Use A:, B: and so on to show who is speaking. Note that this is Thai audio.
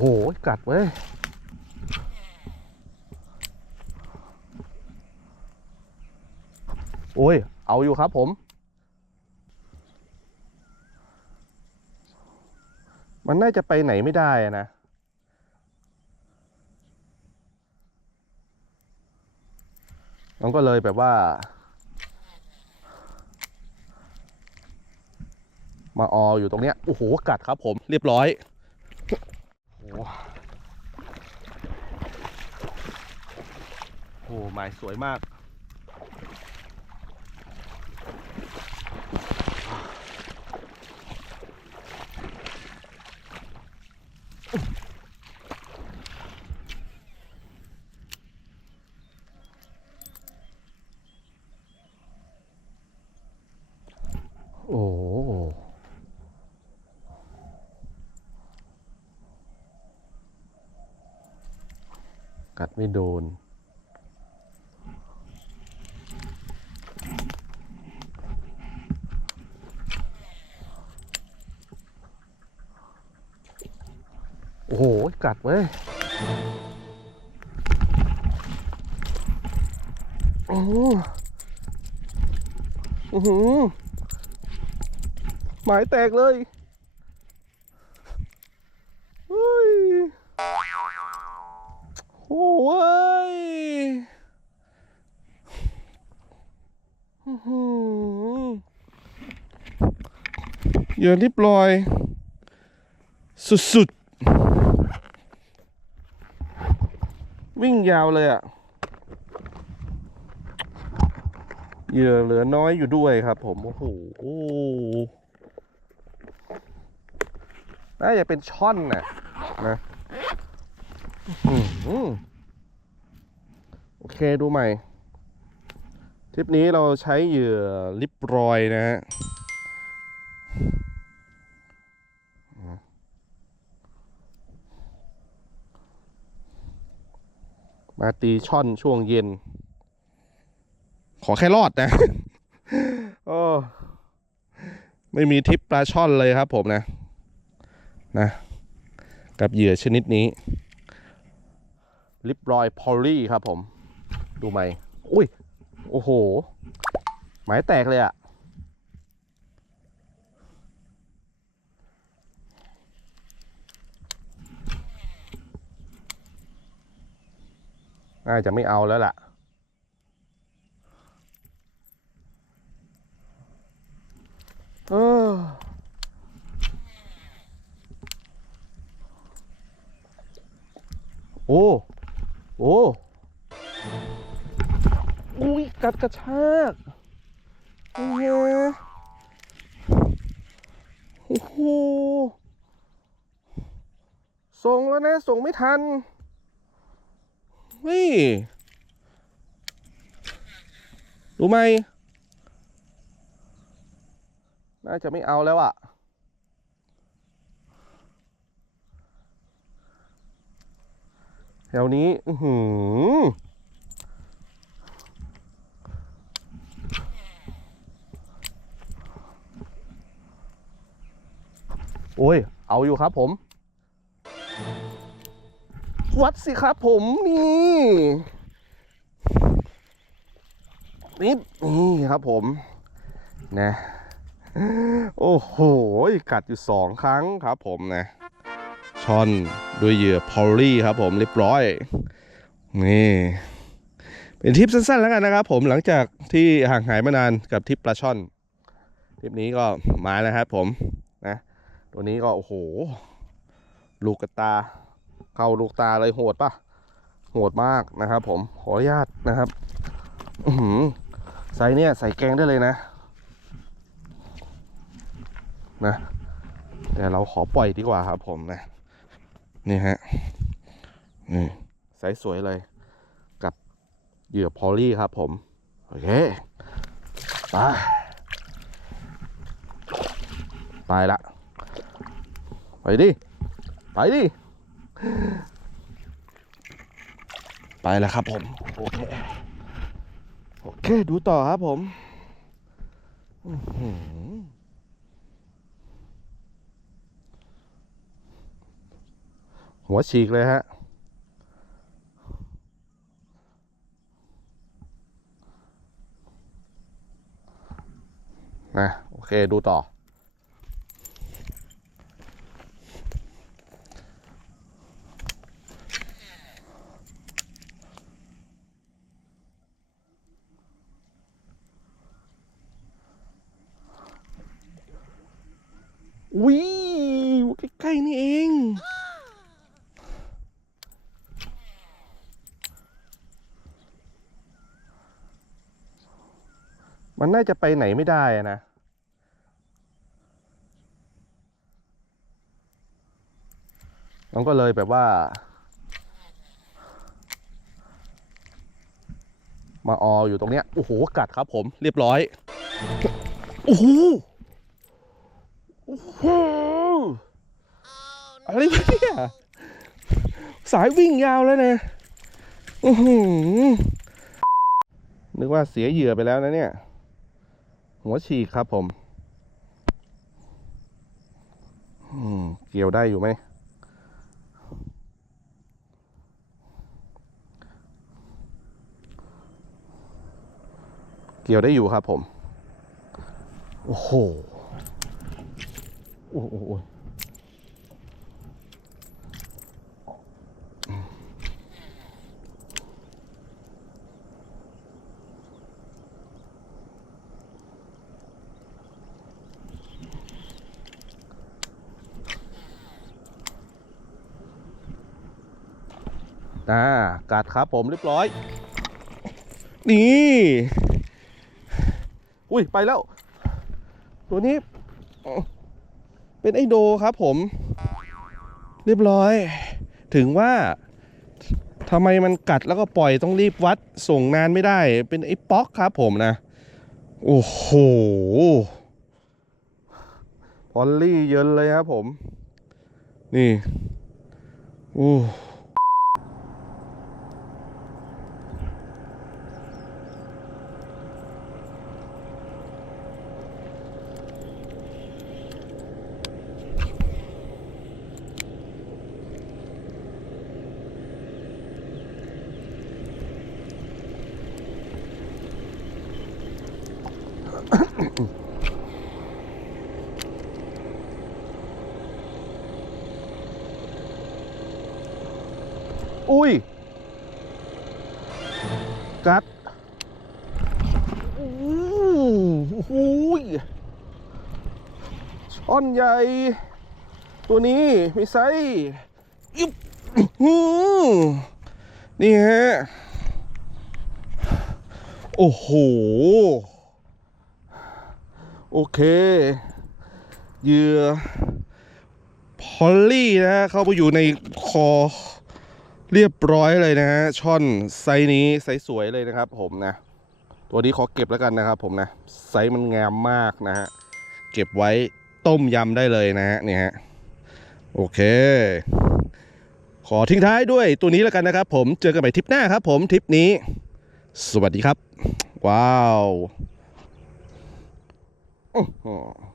A: โห กัดเว้ย โอ้ย เอาอยู่ครับผม มันน่าจะไปไหนไม่ได้อะนะมันก็เลยแบบว่า มาอออยู่ตรงเนี้ย โอ้โห กัดครับผม เรียบร้อย โอ้โหโอ้โหมายสวยมากโอ้โห กัดไม่โดน โอ้โห กัดเว้ยโอ้โหอื้อหือหมายแตกเลย เหยื่อริบลอย สุดๆ วิ่งยาวเลยอะ่ะเหยื่อเหลือน้อยอยู่ด้วยครับผม โอ้โหน่าจะเป็นช่อนน่ะนะโอเคดูใหม่ ทริปนี้เราใช้เหยื่อลิปรอยนะฮะมาตีช่อนช่วงเย็น ขอแค่รอดนะโอ้ไม่มีทริปปลาช่อนเลยครับผมนะ นะ กับเหยื่อชนิดนี้ ลิปรอยพอลลี่ครับผม ดูไหม อุ้ย โอ้โห หมายแตกเลยอะ่ะ น่าจะไม่เอาแล้วล่ะ เออโอ้ โอ้ กัดกระชากโอ้โหโอ้โหส่งแล้วนะ ส่งไม่ทันเฮ้ยรู้ไหม น่าจะไม่เอาแล้วอะแถวนี้ อือหือ โอ้ย เอาอยู่ครับผม วัดสิครับผมนี่นี่นี่ครับผม นะ โอ้โห กัดอยู่สองครั้งครับผมนะช่อนด้วยเหยื่อพอลลี่ครับผมเรียบร้อย นี่เป็นทริปสั้นๆแล้วกันนะครับผมหลังจากที่ห่างหายมานานกับทริปปลาช่อนทริปนี้ก็มาแล้วครับผม ตัวนี้ก็โอ้โห ลูกกระตา เข้าลูกตาเลยโหดปะโหดมากนะครับผมขออนุญาตนะครับอือหือใส่เนี่ยใส่แกงได้เลยนะ นะแต่เราขอปล่อยดีกว่าครับผมนะนี่ฮะนี่ไซส์สวยเลย กับเหยื่อพอลลี่ครับผม โอเคไปไปละ ไปดิ ไปดิ ไปแล้วครับผม โอเค โอเค ดูต่อครับผมหัวฉีกเลยฮะนะโอเค ดูต่อ วิวใกล้ๆนี่เอง มันน่าจะไปไหนไม่ได้อะนะน้องก็เลยแบบว่า มาอออยู่ตรงเนี้ย โอ้โห กัดครับผม เรียบร้อย โอ้โห อ้โหอะไรวะเนี่ยสายวิ่งยาวแล้วนะอือหือนึกว่าเสียเหยื่อไปแล้วนะเนี่ย หัวฉีกครับผมอืมเกี่ยวได้อยู่ไหมเกี่ยวได้อยู่ครับผม โอ้โห โอ้โหอ่ากัดครับผมเรียบร้อย นี่ อุ้ย ไปแล้ว ตัวนี้ เป็นไอโดครับผม เรียบร้อย ถึงว่าทำไมมันกัดแล้วก็ปล่อยต้องรีบวัดส่งนานไม่ได้ เป็นไอ้ป๊อกครับผมนะ โอ้โหพอลลี่เยินเลยครับผม นี่ โอ้ อุ้ย กัดอู้หูยช่อนใหญ่ ตัวนี้มีไซส์อิบหือนี่ฮะ โอ้โห โอเคเหยื่อพอลลี่นะฮะเข้าไปอยู่ในคอเรียบร้อยเลยนะฮะช่อนไซส์นี้ไซส์สวยเลยนะครับ ผมนะ ตัวนี้ขอเก็บแล้วกันนะครับ ผมนะไซส์มันงามมากนะฮะเก็บไว้ต้มยำได้เลยนะฮะเนี่ยฮะโอเค ขอทิ้งท้ายด้วยตัวนี้แล้วกันนะครับ ผมเจอกันใหม่ทริปหน้าครับ ผมทริปนี้ สวัสดีครับ ว้าว อื้อหือ